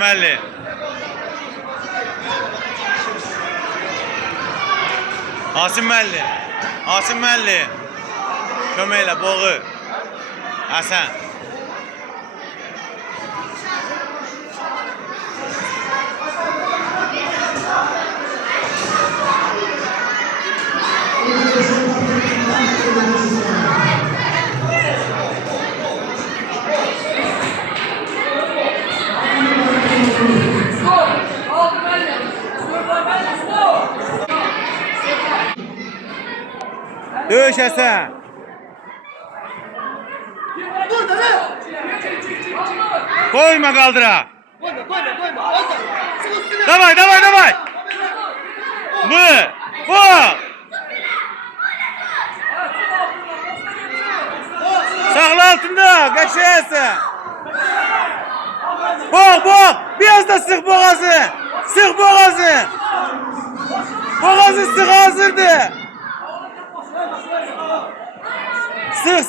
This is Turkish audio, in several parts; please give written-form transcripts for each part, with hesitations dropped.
Kömelli. Asimmelli. Asimmelli. Kömeyle boğu. Hasan. Dövüş Hasan. Koyma kaldıra. Koyma. Davay. Bu. Sağla altında. Kaçıyorsun. Bok. Biraz da sık boğazı. Sık boğazı. Boğazı sık hazırdı. Sık.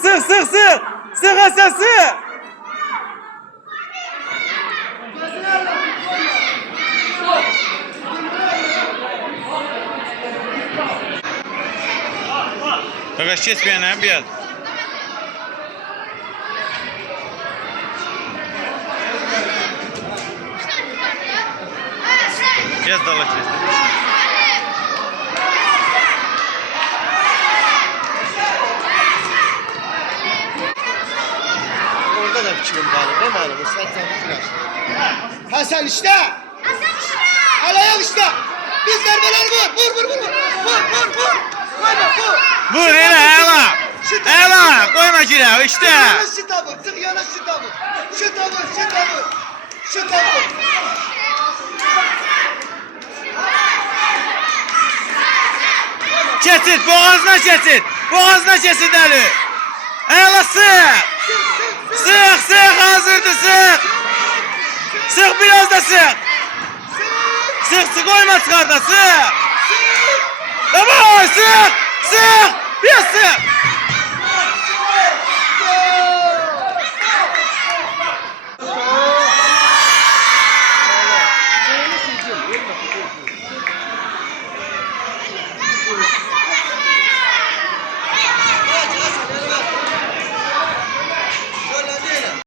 Sık Hasan sık. Arkadaş kesmeyen hem biraz. Kes dala kes. Orada da bir çiğim bağlı. Ne bağlı? Bu zaten flash. Hasan işte. Alayak işte. Biz darbeler vur. Vur. Vur ela. Koyma cila işte. Sık yana şu tavır. Kesit, boğazına kesit Ali. Ela sık. Sık hazırdı sık. Sık biraz da sık. Sık koyma çıkarda sık. Tamam sık. Biraz sık.